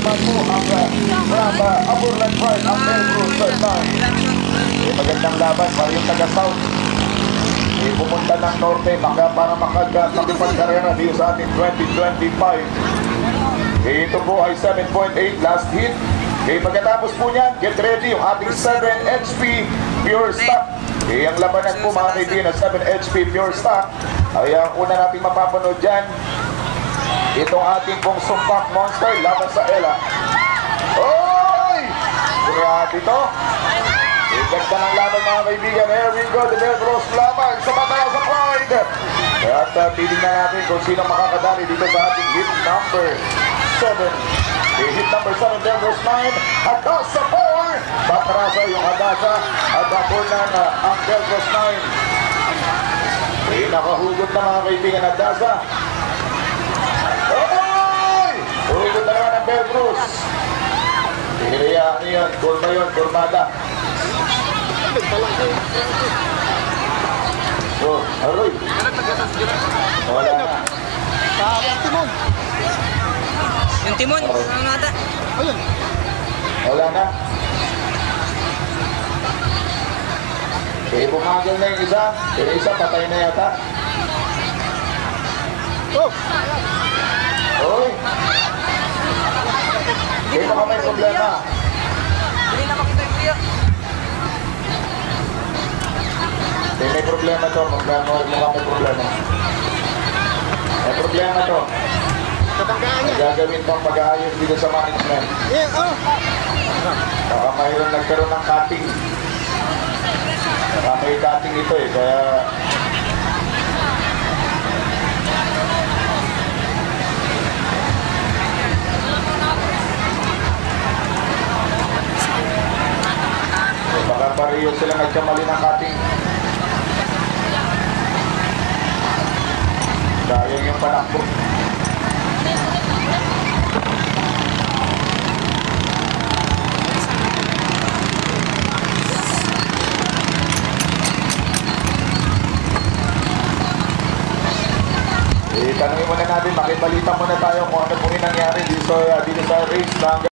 naman po ang from Aburlan Park, ang Belgrus third time. Magandang laban para yung taga-South. Pumunta ng Norte para makipagkarera dito sa ating 2025. Ito po ay 7.8 last hit. Pagkatapos po niyan, get ready yung ating 7 HP Pure Stock. Ang labanan po mga kaibigan ng 7 HP Pure Stock ay ang una nating mapapanood dyan. Itong ating pong Sumpak Monster laban sa Ella. Oy! Grabe ito. Ganda ng laban mga kaibigan. Here we go, the Belgrus laban sa Bataya sa Pride. At titignan natin kung sino makakadali dito sa ating hit number 7. Hit number 7, Belgrus 9. Hadasa 4. Batrasa yung Hadasa. At Aburlan ang Belgrus 9. Nakahugot na mga kaibigan Hadasa. Oy! Hugot na naman ang Belgrus. Hiriya yun. Gol ba yun? Gurmada. Oh, aroy. Wala na. Timon. Yung timon, ano nata? Ayun. Wala na. Bumagal na yung isa. Yung isa patay na yata. Oh! Oy! Hindi baka may problema. Hindi na makita yung kuya. May problema to. Mukhang may problema. May problema to. Gagawin pang pag-aayos dito sa management. Baka mayroon nagkaroon ng cutting. Baka may cutting ito eh. Kaya baka pareho sila nagkamali ng cutting. Sayang yung panakbo. Tanungin muna natin, makibalita muna tayo kung ano po yung nangyari dito sa race ng